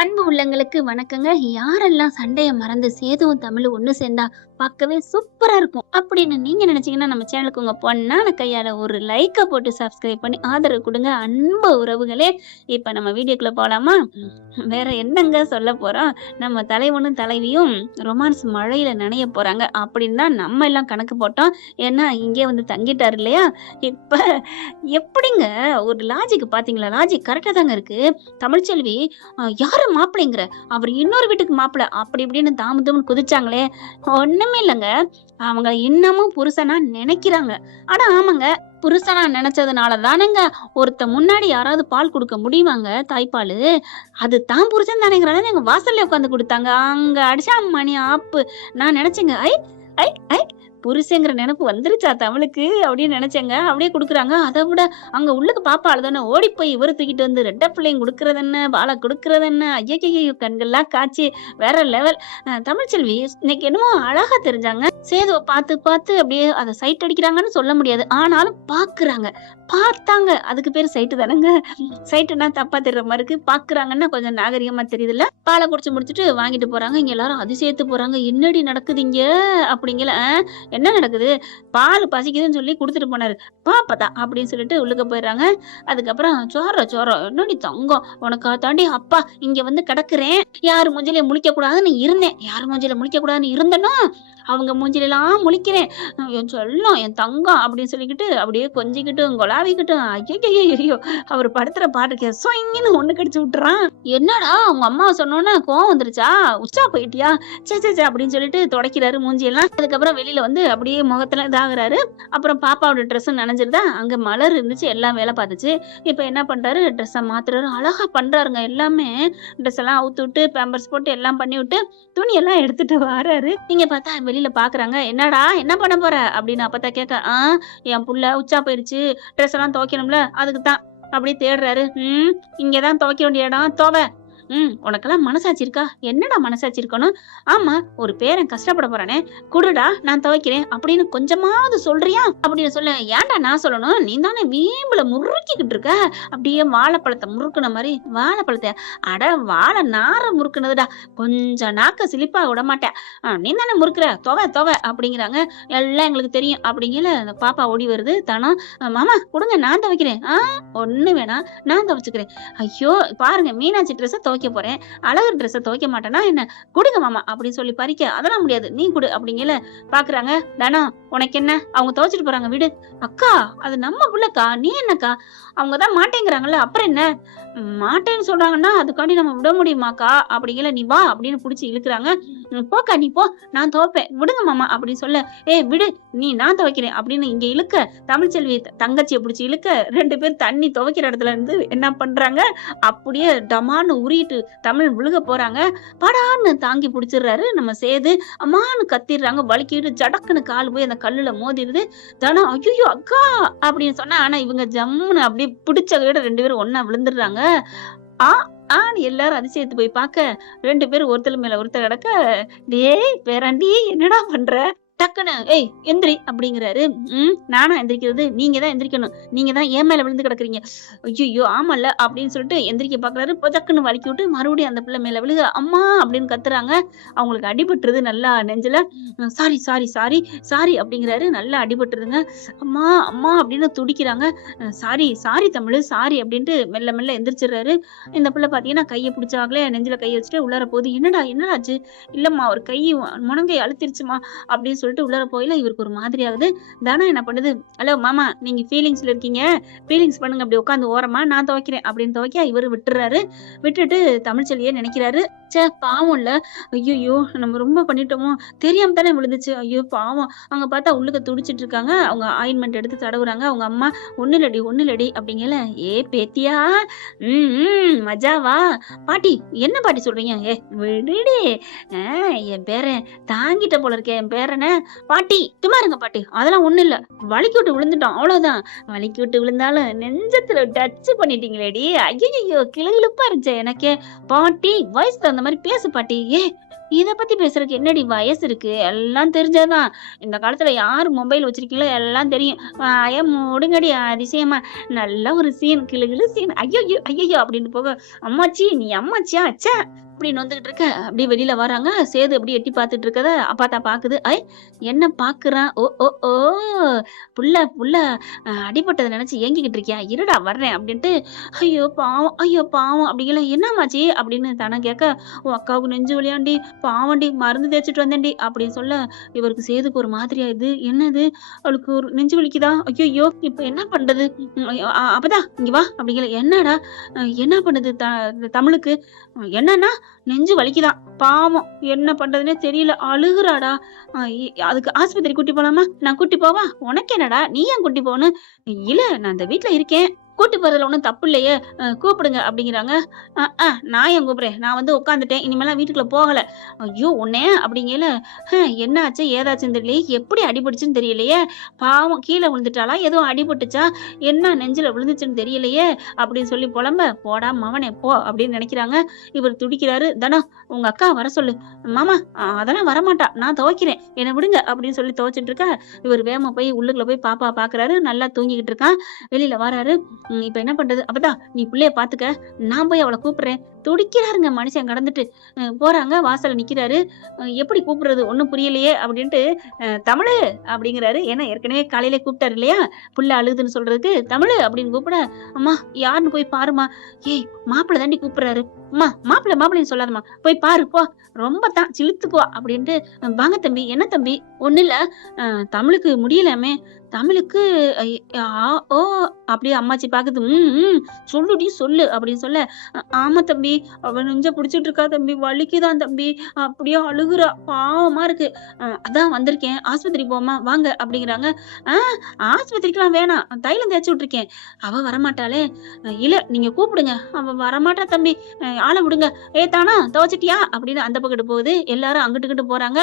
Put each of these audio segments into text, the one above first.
அன்பு உள்ளங்களுக்கு வணக்கங்க. யாரெல்லாம் சண்டைய மறந்து சேதுவும் தமிழும் ஒண்ணு சேர்ந்தா பார்க்கவே சூப்பரா இருக்கும் அப்படின்னு நீங்க நினைச்சீங்கன்னா, நம்ம சேனலுக்கு உங்க பொண்ணான கையால ஒரு லைக்க போட்டு சப்ஸ்கிரைப் பண்ணி ஆதரவு குடுங்க. அன்பு உறவுகளே, இப்ப நம்ம வீடியோக்குள்ள போலாமா? வேற என்னங்க சொல்லப் போறோம்? நம்ம தலைவனும் தலைவியும் ரொமான்ஸ் மழையில நனைய போறாங்க அப்படின்னு தான் நம்ம எல்லாம் கணக்கு போட்டோம். ஏன்னா, இங்கே வந்து தங்கிட்டாரு இல்லையா? இப்ப எப்படிங்க ஒரு லாஜிக் பார்த்தீங்களா? லாஜிக் கரெக்ட்டா தாங்க இருக்கு. தமிழ்ச்செல்வி யாரு மாப்பிள்ளைங்கிற? அவரு இன்னொரு வீட்டுக்கு மாப்பிள. அப்படி இப்படின்னு தாமு தூம்னு குதிச்சாங்களே! ஒண்ணுமே இல்லங்க. அவங்க இன்னமும் புருஷனா நெனைக்கிறாங்க. ஆனா ஆமாங்க. புருஷனா நெனச்சதுனால தானங்க ஒருத்தன் முன்னாடி யாராவது பால் குடுக்க முடியுமாங்க? தாய்ப்பாலு. அது தான் புருஷன் தானேங்கிறனால எங்க வாசல்ல உட்காந்து குடுத்தாங்க. அங்க அடிச்சா மணி ஆப்பு. நான் நெனச்சேங்க, ஐ! ஐ! ஐ! புருஷங்கிற நெனப்பு வந்துருச்சா தமிழுக்கு அப்படின்னு நெனச்சேங்க. அப்படியே குடுக்குறாங்க. அத விட அங்க உள்ளுக்கு பாப்பா அழுதானே ஓடி போய் இவர தூக்கிட்டு வந்து ரெட்ட பிள்ளையும் குடுக்குறதென்ன, பால குடுக்குறதென்ன, ஐயய்யய்யோ! கண்கள்லாம் காட்சி வேற லெவல். தமிழ்ச்செல்வி இன்னைக்கு என்னமோ அழகா தெரிஞ்சாங்க. சேதுவ பார்த்து பார்த்து அப்படியே அத சைட் அடிக்கிறாங்கன்னு சொல்ல முடியாது. ஆனாலும் பாக்குறாங்க. பார்த்தாங்க. அதுக்கு பேரு சைட்டு தானங்க. சைட்டுன்னா தப்பா தெரிற மாரி இருக்கு. பாக்குறாங்கன்னா கொஞ்சம் நாகரிகமா தெரியுதுல்ல. பால குடிச்சு முடிச்சுட்டு வாங்கிட்டு போறாங்க. இங்க எல்லாரும் அதிசயத்து போறாங்க. என்னடி நடக்குது இங்க? அப்படிங்கல. என்ன நடக்குது? பால் பசிக்குதுன்னு சொல்லி குடுத்துட்டு போனாரு. பாப்பதா அப்படின்னு சொல்லிட்டு உள்ளுக்க போயிடுறாங்க. அதுக்கப்புறம் சோரம் என்னடி தங்கம் உனக்கா தாண்டி அப்பா இங்க வந்து கிடக்குறேன். யாரு மூஞ்சிலயும் முழிக்க கூடாதுன்னு இருந்தேன். யாரு மூஞ்சில முழிக்க கூடாதுன்னு இருந்தனோ அவங்க மூஞ்சிலலாம் முழிக்கிறேன். என் செல்லம் என் தங்கம் அப்படின்னு சொல்லிக்கிட்டு அப்படியே கொஞ்சிக்கிட்டும் கொலாவிக்கிட்டும் ஐயோ அவர் படுத்துற பாட்டுக்கு சொயின்னு ஒண்ணு கடிச்சு விட்டுறான். என்னடா உங்க அம்மா சொன்னோன்னே கோவம் வந்துருச்சா? உச்சா போயிட்டியா? சே சே சே அப்படின்னு சொல்லிட்டு துடைக்கிறாரு மூஞ்சியெல்லாம். அதுக்கப்புறம் வெளியில வந்து அப்படியே முகத்துல இதாகிறாரு. அப்புறம் பாப்பாவோட ட்ரெஸ் நனைஞ்சிருதா அங்க மலர் இருந்துச்சு. எல்லாம் வேலை பார்த்துச்சு. இப்ப என்ன பண்றாரு? ட்ரெஸ்ஸை மாத்துறாரு. அழகா பண்றாருங்க. எல்லாமே ட்ரெஸ் எல்லாம் அவுத்து விட்டு பேம்பர்ஸ் போட்டு எல்லாம் பண்ணி விட்டு துணி எல்லாம் எடுத்துட்டு வராரு. நீங்க பார்த்தா வெளியில பாக்குறாங்க. என்னடா என்ன பண்ண போற அப்படின்னு அப்பதான் கேட்க, என் புள்ள உச்சா போயிடுச்சு, ட்ரெஸ் எல்லாம் துவைக்கணும்ல அதுக்கு தான் அப்படி தேடுறாரு. இங்கதான் துவைக்க வேண்டிய இடம் தோவ. உனக்கெல்லாம் மனசாட்சி இருக்கா? என்னடா மனசாட்சி இருக்கணும்? ஆமா, ஒரு பேரன் கஷ்டப்பட போறானே, குடுடா நான் துவைக்கிறேன் அப்படின்னு கொஞ்சமாவது சொல்றியா அப்படின்னு சொல்ல. ஏன்டா நான் சொல்லணும்? நீ தானே வீம்புல முறுக்கிக்கிட்டு இருக்க. அப்படியே வாழைப்பழத்தை முறுக்குன மாதிரி. வாழைப்பழத்தை அட வாழை நார முறுக்குனதுடா. கொஞ்சம் நாக்க சிலிப்பா விட மாட்டேன். நீ தானே முறுக்குற தொவை அப்படிங்கிறாங்க. எல்லாம் எங்களுக்கு தெரியும் அப்படிங்கிற அந்த பாப்பா ஓடி வருது. தானோ மாமா கொடுங்க நான் துவைக்கிறேன். ஒண்ணு வேணாம் நான் துவைச்சுக்கிறேன். ஐயோ பாருங்க மீனாட்சி ட்ரெஸ்ஸை துவைக்க போறேன், அழகு ட்ரெஸ்ஸை துவைக்க மாட்டேன்னா என்ன? கொடுங்க மாமா அப்படின்னு சொல்லி பறிக்க. அதெல்லாம் முடியாது நீ கொடு அப்படிங்கல. பாக்குறாங்க. தானா உனக்கு என்ன? அவங்க துவைச்சிட்டு போறாங்க விடு. அக்கா அது நம்ம புள்ளக்கா, நீ என்னக்கா? அவங்கதான் மாட்டேங்கிறாங்கல்ல அப்புறம் என்ன? மாட்டேன்னு சொல்றாங்கன்னா அதுக்காண்டி நம்ம விட முடியுமாக்கா அப்படிங்கல. நீ வா அப்படின்னு புடிச்சு இழுக்கிறாங்க. போக்கா நீ போ, நான் துவைப்பேன் விடுங்க மாமா அப்படின்னு சொல்ல. விடு நீ நான் துவைக்கிறேன் அப்படின்னு இங்க இழுக்க. தமிழ்ச்செல்வி தங்கச்சியை பிடிச்சி இழுக்க. 2 பேர் தண்ணி துவைக்கிற இடத்துல இருந்து என்ன பண்றாங்க? அப்படியே டமான்னு உருகிட்டு தமிழ் விழுக போறாங்க. படான்னு தாங்கி பிடிச்சிடுறாரு நம்ம சேது. அம்மான்னு கத்திடுறாங்க. வலிக்கிட்டு ஜடக்குன்னு கால் போய் அந்த கல்லுல மோதிடுது. தானா ஐயோ அக்கா அப்படின்னு சொன்னா. ஆனா இவங்க ஜம்முன்னு அப்படியே பிடிச்ச விட 2 பேரும் ஒன்னா விழுந்துடுறாங்க. ஆ ஆன்னு எல்லாரும் அதிசயத்து போய் பார்க்க 2 பேரும் ஒருத்தர் மேல ஒருத்தர் கிடக்க. டேய் பேராண்டி என்னடா பண்ற? டக்குன்னு எந்திரி அப்படிங்கிறாரு. நானா எந்திரிக்கிறது? நீங்க தான் எந்திரிக்கணும். நீங்க தான் ஏன் மேல விழுந்து கிடக்குறீங்க. ஐயோ ஆமல்ல அப்படின்னு சொல்லிட்டு எந்திரிக்க பாக்குறாரு. டக்குன்னு வலிக்கி விட்டு மறுபடியும் அந்த பிள்ளை மேல விழுக அம்மா அப்படின்னு கத்துறாங்க. அவங்களுக்கு அடிபட்டுருது நல்லா நெஞ்சில. சாரி சாரி சாரி சாரி அப்படிங்கிறாரு. நல்லா அடிபட்டுருதுங்க. அம்மா அம்மா அப்படின்னு துடிக்கிறாங்க. சாரி சாரி தமிழ் சாரி அப்படின்ட்டு மெல்ல மெல்ல எந்திரிச்சிடுறாரு. இந்த பிள்ளை பாத்தீங்கன்னா கையை பிடிச்சாங்களே நெஞ்சில கையை வச்சுட்டு உள்ளார போகுது. என்னடாச்சு? இல்லம்மா ஒரு கை முனங்கை அழுத்திருச்சுமா அப்படின்னு சொல்லிட்டு உள்ளார போயில. இவருக்கு ஒரு மாதிரி ஆகுது. தானா என்ன பண்ணுது? ஹலோ மாமா நீங்க ஃபீலிங்ஸ்ல இருக்கீங்க, ஃபீலிங்ஸ் பண்ணுங்க அப்படி உட்காந்து ஓரமா, நான் துவைக்கிறேன் அப்படின்னு துவைக்க இவரு விட்டுறாரு. விட்டுட்டு தமிழ்ச்செல்வியை நினைக்கிறாரு. சே பாவம் இல்ல. ஐயோ நம்ம ரொம்ப பண்ணிட்டோமோ, தெரியாம தானே விழுந்துச்சு. ஐயோ பாவம். அவங்க பார்த்தா உள்ளுக்க துடிச்சிட்டு இருக்காங்க. அவங்க ஆயின்மெண்ட் எடுத்து தடவுறாங்க. அவங்க அம்மா ஒண்ணு லடி அப்படிங்கல. பேத்தியா மஜாவா? பாட்டி என்ன பாட்டி சொல்றீங்க? விடுடி. என் பேரன் தாங்கிட்ட போல இருக்கேன் என் பேரனை. பாட்டி சும்மா இருங்க பாட்டி, அதெல்லாம் ஒண்ணு இல்ல, வலிக்கி விட்டு விழுந்துட்டோம் அவ்வளவுதான். வலிக்கி விட்டு விழுந்தாலும் நெஞ்சத்துல டச் பண்ணிட்டீங்களேடி. ஐயோ கிளுகிளுப்பா இருந்துச்சு எனக்கே. பாட்டி வயசு தகுந்த மாதிரி பேசு பாட்டி. இத பத்தி பேசுறதுக்கு என்னடி வயசு இருக்கு? எல்லாம் தெரிஞ்சதுதான். இந்த காலத்துல யார் மொபைல் வச்சிருக்கீங்களோ எல்லாம் தெரியும். வாய மூடுங்கடி அதிசயமா. நல்ல ஒரு சீன், கிளு சீன். ஐய்யய்யோ! ஐய்யய்யோ! அப்படின்னு போக, அம்மாச்சி நீ அம்மாச்சியா? ச்சே! அப்படின்னு வந்துகிட்டு இருக்க. அப்படியே வெளியில வராங்க. சேது அப்படியே எட்டி பார்த்துட்டு இருக்கத அப்பாத்தா பாக்குது. என்ன பாக்குறான்? ஓ ஓ ஓ! புள்ள புள்ள அடிபட்டத நினைச்சு ஏங்கிக்கிட்டு இருக்கியா? இருடா வர்றேன் அப்படின்ட்டு, ஐயோ பாவம்! ஐயோ பாவம்! அப்படிங்கல. என்னாம்மாச்சி? அப்படின்னு தானே கேட்க, உன் அக்காவுக்கு நெஞ்சு வலியாண்டி, பாவம்டி, மருந்து தேய்ச்சிட்டு வந்தேன்டி அப்படின்னு சொல்ல, இவருக்கு சேதுக்கு ஒரு மாதிரியா இது. என்னது? அவளுக்கு ஒரு நெஞ்சு வலிக்குதா? ஐயையோ! இப்ப என்ன பண்றது? அப்பதா இங்க வா அப்படிங்கல. என்னடா? என்ன பண்ணுது தமிழுக்கு? என்னன்னா நெஞ்சு வலிக்குதாம். பாவம் என்ன பண்றதுன்னே தெரியல. அழுகுறாடா. அதுக்கு ஆஸ்பத்திரி கூட்டி போலாமா? நான் கூட்டி போவா? உனக்கு என்னடா? நீ ஏன் கூட்டி போகணும்? இல்ல நான் இந்த வீட்ல இருக்கேன். கூட்டி போறதுல ஒண்ணும் தப்பு இல்லையே. கூப்பிடுங்க அப்படிங்கிறாங்க. நான் ஏன் கூப்பிடுறேன்? நான் வந்து உட்காந்துட்டேன். இனிமேலாம் வீட்டுக்குள்ள போகல. ஐயோ! உன்னைய அப்படிங்கல. என்ன ஆச்சு ஏதாச்சுன்னு தெரியலையே. எப்படி அடிபட்டுச்சுன்னு தெரியலையே. பாவம் கீழ விழுந்துட்டாளா? எதுவும் அடிபட்டுச்சா? என்ன நெஞ்சுல விழுந்துச்சுன்னு தெரியலையே அப்படின்னு சொல்லி புலம்ப, போடா மவனே போ அப்படின்னு நினைக்கிறாங்க. இவர் துடிக்கிறாரு. தனம் உங்க அக்கா வர சொல்லு. மாமா அதெல்லாம் வரமாட்டா. நான் துவைக்கிறேன். என்ன விடுங்க அப்படின்னு சொல்லி துவைச்சிட்டு இருக்க, இவர் வேகமா போய் உள்ளுக்குள்ள போய் பாப்பா பாக்குறாரு. நல்லா தூங்கிக்கிட்டு இருக்கான். வெளியில வராரு. இப்ப என்ன பண்றது? அப்பதான் நீ புள்ளைய பாத்துக்க. நான் போய் அவளை கூப்பிடுறேன். துடிக்கிறாருங்க மனுஷன் கடந்துட்டு. போறாங்க. வாசல்ல நிக்கிறாரு. எப்படி கூப்பிடுறது? ஒண்ணும் புரியலையே அப்படின்ட்டு, தமிழு அப்படிங்கிறாரு. ஏன்னா ஏற்கனவே காலையில கூப்பிட்டாரு இல்லையா? புள்ள அழுதுன்னு சொல்றதுக்கு. தமிழு அப்படின்னு கூப்பிட, அம்மா யாருன்னு போய் பாருமா. ஏய் மாப்பிள்ள தாண்டி கூப்பிடுறாரு. அம்மா மாப்பிள்ளைன்னு சொல்லாதம்மா. போய் பாரு போ. ரொம்ப தான் சிலுத்து போ அப்படின்ட்டு, வாங்க தம்பி. என்ன தம்பி? ஒண்ணு இல்ல. தமிழுக்கு முடியலாமே. தமிழுக்கு ஓ அப்படியே அம்மாச்சி பாக்குது. சொல்லுடி சொல்லு அப்படின்னு சொல்ல, ஆமா தம்பி அவ நெஞ்ச புடிச்சிட்டு இருக்கா தம்பி, வலிக்குதான் தம்பி, அப்படியே அழுகுறா, பாவமா இருக்கு. அதான் வந்திருக்கேன், ஆஸ்பத்திரி போமா வாங்க அப்படிங்கிறாங்க. ஆஸ்பத்திரிக்கெல்லாம் வேணாம், தைலம் தேய்ச்சி விட்டுருக்கேன். அவ வரமாட்டாளே. இல்ல நீங்க கூப்பிடுங்க. அவ வரமாட்டா தம்பி, ஆளை விடுங்க. தானா துவைச்சிட்டியா அப்படின்னு அந்த பக்கத்து போகுது. எல்லாரும் அங்கிட்டு போறாங்க.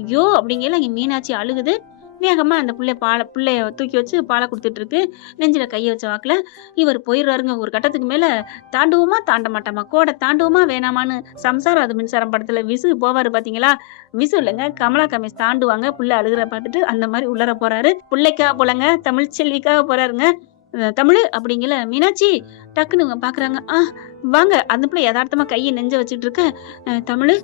ஐயோ அப்படிங்கல. இங்க மீனாட்சி அழுகுது. வேகமா அந்த பிள்ளைய தூக்கி வச்சு பாலை கொடுத்துட்டு இருக்கு. நெஞ்சில கைய வச்ச வாக்குல இவர் போயிடுறாருங்க. ஒரு கட்டத்துக்கு மேல தாண்டுவோமா தாண்ட மாட்டாமா, கோடை தாண்டுவோமா வேணாமான்னு சம்சாரம் அது மின்சாரம் படத்துல விசு போவாரு பாத்தீங்களா? விசு இல்லைங்க, கமலா கமேஷ் தாண்டுவாங்க. புள்ள அழுகுற பார்த்துட்டு அந்த மாதிரி உள்ளர போறாரு. பிள்ளைக்காக போலங்க, தமிழ் செல்விக்காக போறாருங்க. தமிழு அப்படிங்கல. மீனாட்சி டக்குன்னு பாக்குறாங்க. வாங்க. அந்த பிள்ளை யதார்த்தமா கையை நெஞ்ச வச்சுட்டு இருக்க. தமிழு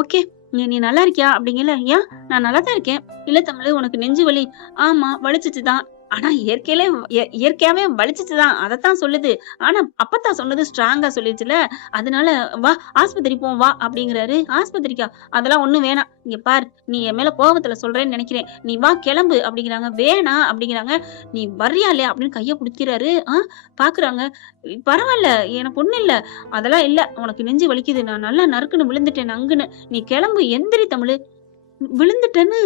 ஓகே நீ நல்லா இருக்கியா அப்படிங்கல. ஏன் நான் நல்லா தான் இருக்கேன். இல்ல தமிழ் உனக்கு நெஞ்சு வலி. ஆமா வலிச்சுச்சுதான். ஆனா இயற்கையாவே வலிச்சுச்சுதான், அதத்தான் சொல்லுது. ஆனா அப்பத்தான் சொன்னது ஸ்ட்ராங்கா சொல்லிச்சுல, அதனால வா ஆஸ்பத்திரி போவோம் வா அப்படிங்கிறாரு. ஆஸ்பத்திரிக்கா? அதெல்லாம் ஒண்ணும் வேணாம். இங்க பாரு, நீ என் மேல கோபத்துல சொல்றேன்னு நினைக்கிறேன். நீ வா கிளம்பு அப்படிங்கிறாங்க. வேணாம் அப்படிங்கிறாங்க. நீ வர்றியா இல்லையா அப்படின்னு கைய பிடிக்கிறாரு. பாக்குறாங்க. பரவாயில்ல எனக்கு ஒண்ணு இல்ல. அதெல்லாம் இல்ல. உனக்கு நெஞ்சு வலிக்குது, நான் நல்லா நறுக்குன்னு விழுந்துட்டேன் நங்குன்னு. நீ கிளம்பு, எந்திரி தமிழு. விழுந்துட்டேன்னு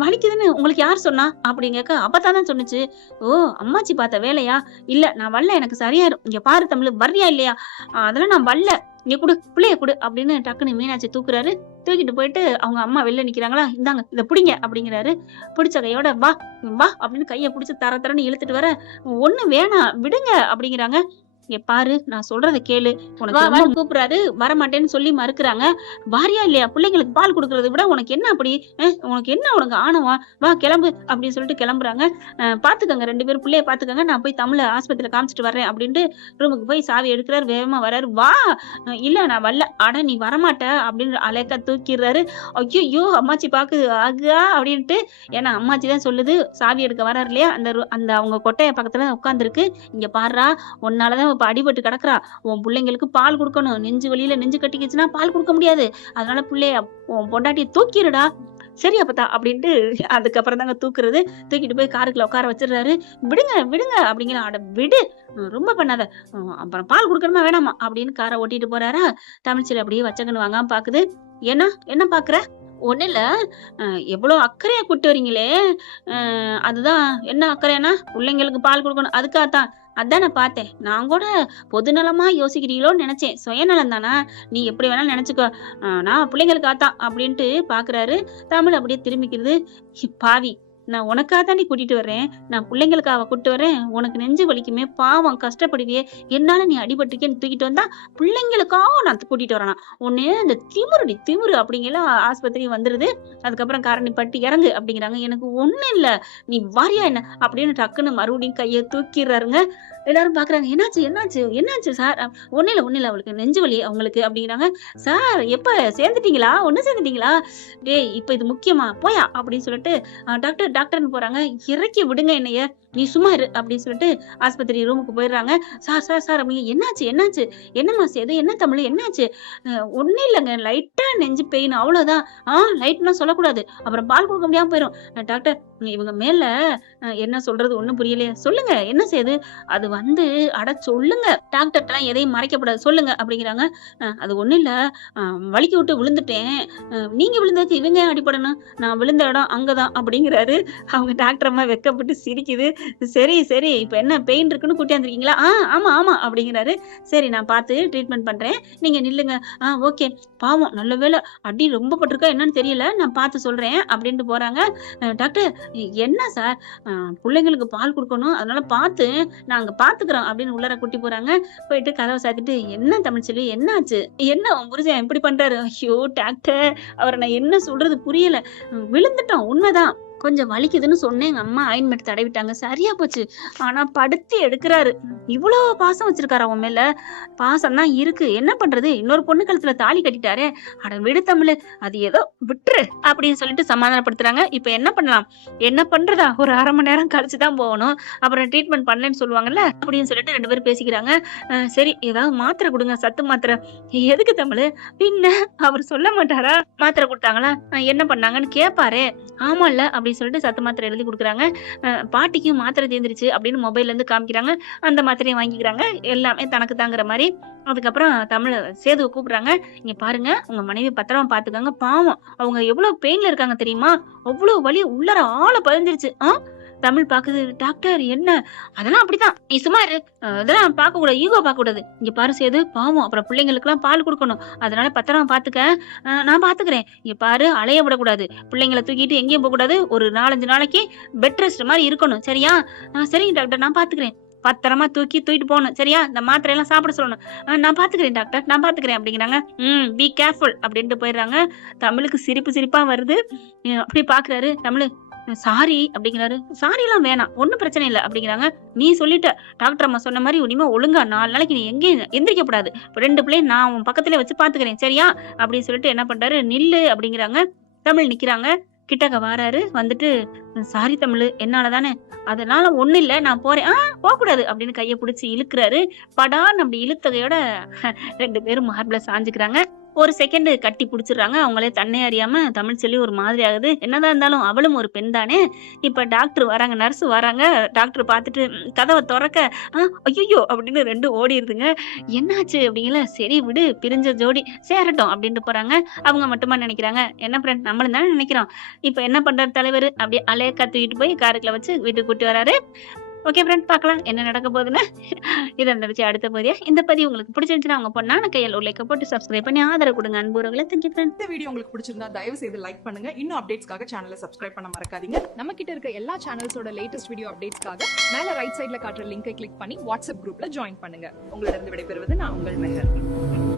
வலிக்குதுன்னு உங்களுக்கு யார் சொன்னா அப்படின்னு கேட்க, அப்பதான் சொன்னுச்சு. ஓ அம்மாச்சி பார்த்த வேலையா? இல்ல நான் வரல, எனக்கு சரியாயிரும். இங்க பாரு தமிழ், வர்றியா இல்லையா? அதெல்லாம் நான் வரல. இங்க குடு, பிள்ளைய குடு அப்படின்னு டக்குன்னு மீனாட்சி தூக்குறாரு. தூக்கிட்டு போயிட்டு அவங்க அம்மா வெளில நிக்கிறாங்களா, இந்தாங்க இத பிடிங்க அப்படிங்கிறாரு. பிடிச்ச கையோட வா வா அப்படின்னு கைய பிடிச்சு தரன்னு இழுத்துட்டு வர, ஒண்ணு வேணாம் விடுங்க அப்படிங்கிறாங்க. இங்க பாரு நான் சொல்றத கேளு. உனக்கு கூப்பிடுறாரு, வரமாட்டேன்னு சொல்லி மறுக்கிறாங்க. வாரியா இல்லையா? பிள்ளைங்களுக்கு பால் கொடுக்கறத விட உனக்கு என்ன அப்படி? உனக்கு என்ன உனக்கு ஆணவம்? வா கிளம்பு அப்படின்னு சொல்லிட்டு கிளம்புறாங்க. பாத்துக்கங்க 2 பேரும் பிள்ளைய பாத்துக்கங்க, நான் போய் தமிழ ஆஸ்பத்திரியில காமிச்சிட்டு வர்றேன் அப்படின்ட்டு ரூமுக்கு போய் சாவி எடுக்கிறாரு. வேகமா வர்றாரு. வா. இல்ல நான் வரல. அட நீ வரமாட்ட அப்படின்னு அலேக்கா தூக்கிடுறாரு. ஐயோ அம்மாச்சி பாக்குது. ஆகா அப்படின்ட்டு, ஏன்னா அம்மாச்சி தான் சொல்லுது. சாவி எடுக்க வர்றாரு இல்லையா, அந்த அவங்க கொட்டைய பக்கத்துல உட்காந்துருக்கு. இங்க பாருடா, உன்னாலதான் இப்ப அடிபட்டு கிடக்குறா. உன் பிள்ளைங்களுக்கு பால் கொடுக்கணும். நெஞ்சு வலியில நெஞ்சு கட்டிக்கிச்சுன்னா பால் கொடுக்க முடியாது. அதனால பிள்ளைய உன் பொண்டாட்டிய தூக்கிடுடா. சரி அப்பத்தா அப்படின்ட்டு அதுக்கப்புறம் தாங்க தூக்குறது. தூக்கிட்டு போய் காருக்குள்ள உட்கார வச்சிடுறாரு. விடுங்க அப்படிங்கிற. அட விடு, ரொம்ப பண்ணாத, அப்புறம் பால் கொடுக்கணுமா வேணாமா அப்படின்னு காரை ஓட்டிட்டு போறாரா. தமிழ்ச்செல்வி அப்படியே வச்சங்கன்னு வாங்காம பாக்குது. என்ன பாக்குற? ஒண்ணு இல்ல, எவ்வளவு அக்கறையா கூட்டு வரீங்களே, அதுதான். என்ன அக்கறைனா? பிள்ளைங்களுக்கு பால் கொடுக்கணும், அதுக்காகத்தான். அதான் நான் பார்த்தேன். நான் கூட பொதுநலமா யோசிக்கிறீங்களோன்னு நினைச்சேன். சுயநலம் தானா? நீ எப்படி வேணாலும் நினைச்சுக்கோ, நான் பிள்ளைங்களுக்காகத்தான் அப்படின்ட்டு பாக்குறாரு. தமிழ் அப்படியே திரும்பிக்கிறது. பாவி, நான் உனக்காக தாண்டி கூட்டிட்டு வரேன். நான் பிள்ளைங்களுக்காக கூட்டிட்டு வரேன். உனக்கு நெஞ்சு வலிக்குமே, பாவம் கஷ்டப்படுவியே, என்னால நீ அடிபட்டுருக்கேன்னு தூக்கிட்டு வந்தா பிள்ளைங்களுக்காக நான் கூட்டிட்டு வரேனா? உன்னைய இந்த திமிரு அப்படிங்கிற ஆஸ்பத்திரி வந்துருது. அதுக்கப்புறம் காரணி பட்டு இறங்கு அப்படிங்கிறாங்க. எனக்கு ஒண்ணும் இல்ல, நீ வாரியா என்ன அப்படின்னு டக்குன்னு மறுபடியும் கையை தூக்கிடுறாருங்க. எல்லாரும் பாக்குறாங்க. என்னாச்சு என்னாச்சு என்னாச்சு சார்? ஒண்ணும் இல்ல அவளுக்கு நெஞ்சு வலி அவங்களுக்கு அப்படிங்கிறாங்க. சார் எப்ப சேர்ந்துட்டீங்களா? ஒண்ணு சேர்ந்துட்டீங்களா? டேய் இப்ப இது முக்கியமா? போயா அப்படின்னு சொல்லிட்டு டாக்டர் டாக்டர்னு போறாங்க. இறக்கி விடுங்க என்னைய, நீ சும்மா இரு அப்படின்னு சொல்லிட்டு ஆஸ்பத்திரி ரூமுக்கு போயிடுறாங்க. சார் சார் சார் அப்படிங்க. என்னாச்சு என்னாச்சு? என்னம்மா சேது? என்ன தமிழ்? என்னாச்சு? ஒண்ணும் இல்லைங்க, லைட்டா நெஞ்சு பெயின் அவ்வளவுதான். லைட்லாம் சொல்லக்கூடாது, அப்புறம் பால் கொடுக்க முடியாம போயிடும். டாக்டர் இவங்க மேல என்ன சொல்றது ஒண்ணும் புரியலையே, சொல்லுங்க என்ன சேது? அது வந்து அட சொல்லுங்க, டாக்டர்ட்டலாம் எதையும் மறைக்கப்படாது, சொல்லுங்க அப்படிங்கிறாங்க. அது ஒண்ணும் இல்ல, வலிக்கி விட்டு விழுந்துட்டேன். நீங்க விழுந்ததுக்கு இவங்க ஏன் அடிபடணும்? நான் விழுந்த இடம் அங்கதான் அப்படிங்கிறாரு. அவங்க டாக்டர் அம்மா வெக்கப்பட்டு சிரிக்குது. சரி சரி, இப்ப என்ன பெயின் இருக்குன்னு கூட்டியாந்துருக்கீங்களா? ஆமா ஆமா அப்படிங்கிறாரு. சரி நான் பார்த்து ட்ரீட்மெண்ட் பண்றேன், நீங்க நில்லுங்க. ஓகே. பாவம் நல்ல வேளை, அடி ரொம்ப பட்டிருக்கா என்னன்னு தெரியல, நான் பார்த்து சொல்றேன் அப்படின்ட்டு போறாங்க. டாக்டர் என்ன சார், பிள்ளைங்களுக்கு பால் கொடுக்கணும், அதனால பார்த்து நாங்க பாத்துக்கிறோம் அப்படின்னு உள்ளார கூட்டி போறாங்க. போயிட்டு கதவை சாத்திட்டு, என்ன தமிழ்ச்செல்வி என்னாச்சு? என்ன உன் புருஷன் இப்படி பண்றாரு? ஐயோ டாக்டர், அவரை நான் என்ன சொல்றது புரியல. விழுந்துட்டோம் உண்மைதான், கொஞ்சம் வலிக்குதுன்னு சொன்னேன், எங்க அம்மா ஆயின்மெண்ட் தடவிட்டாங்க, சரியா போச்சு. ஆனா படுத்தி எடுக்கிறாரு. இவ்வளவு பாசம் வச்சிருக்காரு அவன் மேல. பாசம் தான் இருக்கு, என்ன பண்றது, இன்னொரு பொண்ணு கழுத்துல தாலி கட்டிட்டாரே. அட விடு தமிழ், அது ஏதோ விட்டுரு அப்படின்னு சொல்லிட்டு சமாதானப்படுத்துறாங்க. இப்ப என்ன பண்ணலாம்? என்ன பண்றதா, ஒரு அரை மணி நேரம் கழிச்சுதான் போகணும், அப்புறம் ட்ரீட்மெண்ட் பண்ணலன்னு சொல்லுவாங்கல்ல அப்படின்னு சொல்லிட்டு 2 பேரும் பேசிக்கிறாங்க. சரி ஏதாவது மாத்திரை கொடுங்க, சத்து மாத்திரை. எதுக்கு தமிழ்? பின்ன அவர் சொல்ல மாட்டாரா? மாத்திரை கொடுத்தாங்களா, என்ன பண்ணாங்கன்னு கேட்பாரு. ஆமால்ல அப்படின்னு சொல்லிட்டு சத்து மாத்திரை எழுதி கொடுக்குறாங்க. பாட்டிக்கும் மாத்திரை தேர்ந்துருச்சு அப்படின்னு மொபைல்ல இருந்து காமிக்கிறாங்க. அந்த மாத்திரையை வாங்கிக்கிறாங்க, எல்லாமே தனக்கு தாங்குற மாதிரி. அதுக்கப்புறம் தமிழ் சேதுவை கூப்பிடுறாங்க. இங்க பாருங்க, உங்க மனைவி பத்திரமா பாத்துக்காங்க, பாவம் அவங்க எவ்வளவு பெயின்ல இருக்காங்க தெரியுமா, அவ்வளவு வலி உள்ளர ஆள பதிஞ்சிருச்சு. தமிழ் பாக்குது. டாக்டர் என்ன? அதெல்லாம் அப்படித்தான், நீ சும்மா இரு, அதெல்லாம் பார்க்க கூடாது, ஈகோ பார்க்க கூடாது. இங்க பாரு சேது, பாவம் அப்புறம் பிள்ளைங்களுக்கு எல்லாம் பால் கொடுக்கணும், அதனால பத்திரமா பாத்துக்க, நான் பாத்துக்கிறேன். இங்க பாரு, அலைய விடக்கூடாது, பிள்ளைங்களை தூக்கிட்டு எங்கேயும் போக கூடாது, ஒரு 4-5 நாளைக்கு பெட் ரெஸ்ட் மாதிரி இருக்கணும், சரியா? சரிங்க டாக்டர் நான் பாத்துக்கிறேன். பத்திரமா தூக்கிட்டு போகணும், சரியா? இந்த மாத்திரை எல்லாம் சாப்பிட சொல்லணும். நான் பாத்துக்கிறேன் டாக்டர், நான் பாத்துக்கிறேன் அப்படிங்கிறாங்க. பி கேர்ஃபுல் அப்படின்ட்டு போயிடுறாங்க. தமிழுக்கு சிரிப்பா வருது. அப்படி பாக்குறாரு. தமிழ் சாரி அப்படிங்கிறாரு. சாரி எல்லாம் வேணாம், ஒண்ணும் பிரச்சனை இல்லை அப்படிங்கிறாங்க. நீ சொல்லிட்ட, டாக்டர் அம்மா சொன்ன மாதிரி இனிமே ஒழுங்கா 4 நாளைக்கு நீ எங்கேயும் எந்திரிக்க கூடாது, 2 பிள்ளையும் நான் உன் பக்கத்துல வச்சு பாத்துக்கிறேன், சரியா அப்படின்னு சொல்லிட்டு என்ன பண்றாரு, நில்லு அப்படிங்கிறாங்க. தமிழ் நிக்கிறாங்க. கிட்டக்க வாராரு. வந்துட்டு சாரி தமிழ், என்னாலதானே, அதனால ஒண்ணு இல்ல, நான் போறேன். போக கூடாது அப்படின்னு கையை பிடிச்சி இழுக்கிறாரு. படான்னு அப்படி இழுத்தகையோட 2 பேரும் மார்பிள சாஞ்சுக்கிறாங்க. ஒரு செகண்ட் கட்டி பிடிச்சிடுறாங்க. அவங்களே தன்னை அறியாம தமிழ் சொல்லி ஒரு மாதிரி ஆகுது. என்னதான் இருந்தாலும் அவளும் ஒரு பெண் தானே. இப்ப டாக்டர் வராங்க, நர்ஸ் வராங்க. டாக்டர் பார்த்துட்டு கதவை திறக்க ஐயோ அப்படின்னு 2 ஓடிடுதுங்க. என்னாச்சு அப்படிங்கல. சரி விடு, பிரிஞ்ச ஜோடி சேரட்டும் அப்படின்ட்டு போறாங்க. அவங்க மட்டுமா நினைக்கிறாங்க, என்ன ஃப்ரெண்ட் நம்மளும் தானே நினைக்கிறோம். இப்ப என்ன பண்றாரு தலைவர், அப்படியே அலைய கத்துக்கிட்டு போய் காருக்குள்ள வச்சு வீட்டுக்கு கூட்டி வராரு. ஓகே ஃப்ரெண்ட், பார்க்கலாம் என்ன நடக்க போகுதுன்னு. இதை இருந்துச்சு அடுத்த பதியா. இந்த பதிவு உங்களுக்கு பிடிச்சிருந்துச்சுன்னா அவங்க பொண்ணான கையில் ஒரு லைக் போட்டு சப்ஸ்கிரைப் பண்ணி ஆதரவு கொடுங்க அன்புறவங்களை. Thank you friend. இந்த வீடியோ உங்களுக்கு பிடிச்சிருந்தா தயவு செய்து லைக் பண்ணுங்க. இன்னும் அப்டேட்ஸ்க்காக சேனலை சப்ஸ்கிரைப் பண்ண மறக்காதீங்க. நம்ம கிட்ட இருக்க எல்லா சேனல்ஸோட லேட்டஸ்ட் வீடியோ அப்டேட்ஸ்க்காக மேல ரைட் சைட்ல காட்டுற லிங்கை கிளிக் பண்ணி வாட்ஸ்அப் குரூப்ல ஜாயின் பண்ணுங்க. உங்களிடம் விடைபெறுவது நான் உங்கள் மெஹர்.